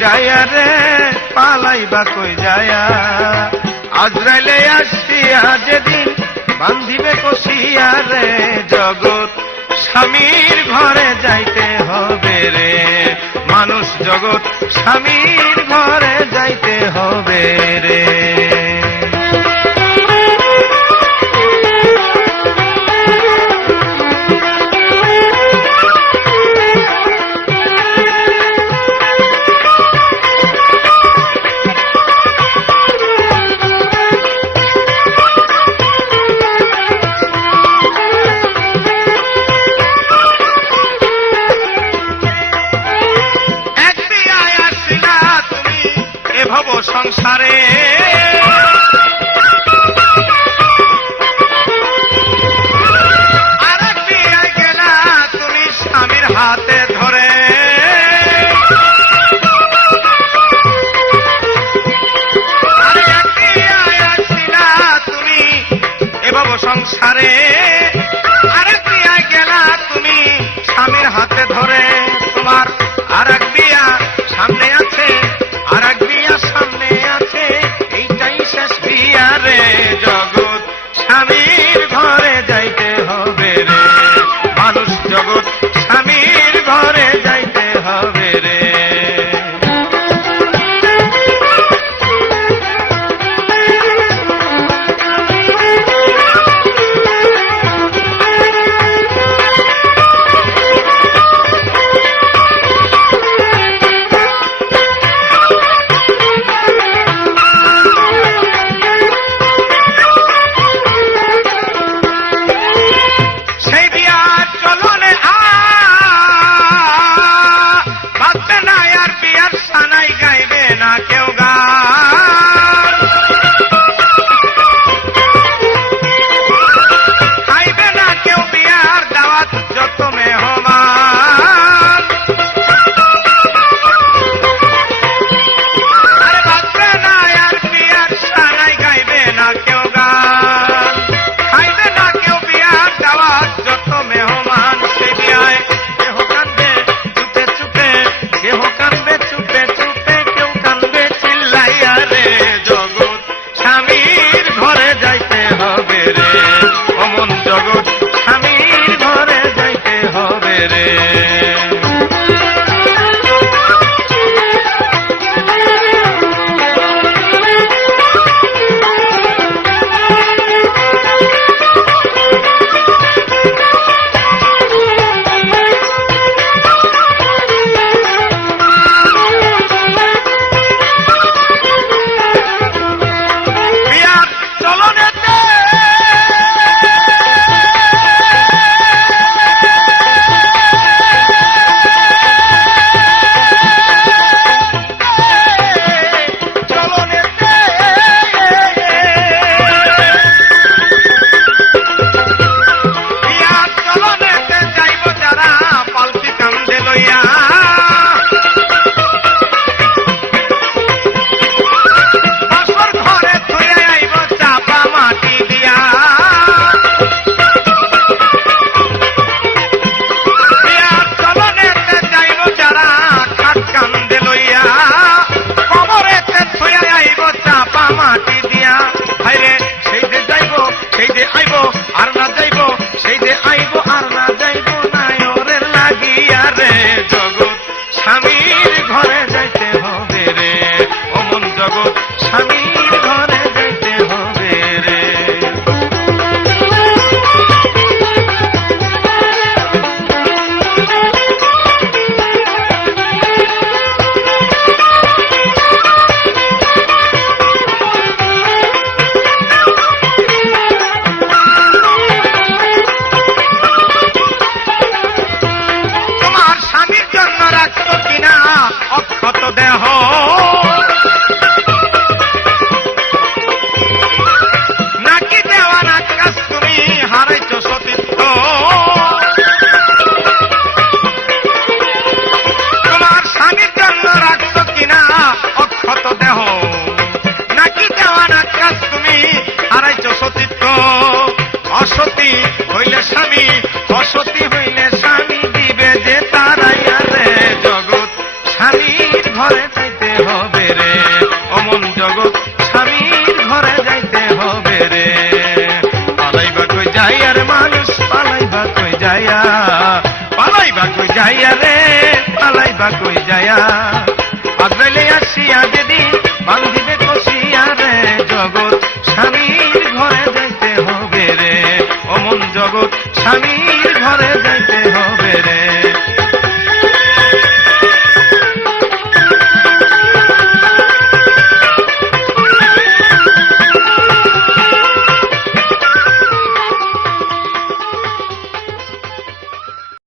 যায়া রে, পালাইবা কই যায়া? আজরাইলে আসিয়া যেদিন বান্ধিবে কষিয়া রে। জগৎ স্বামীর ঘরে যাইতে হবে রে। মানুষ জগৎ স্বামীর ঘরে যাইতে হবে রে। রে যায়া পালাই বাকুই যাইয়া রে পালাই বাকুই যায়া আদ্রাইলে আসিয়া দিদি বান্ধিবে কষিয়া রে, জগৎ স্বামীর ঘরে যাইতে হবে রে। অমন জগৎ স্বামীর ঘরে যাইতে হবে রে।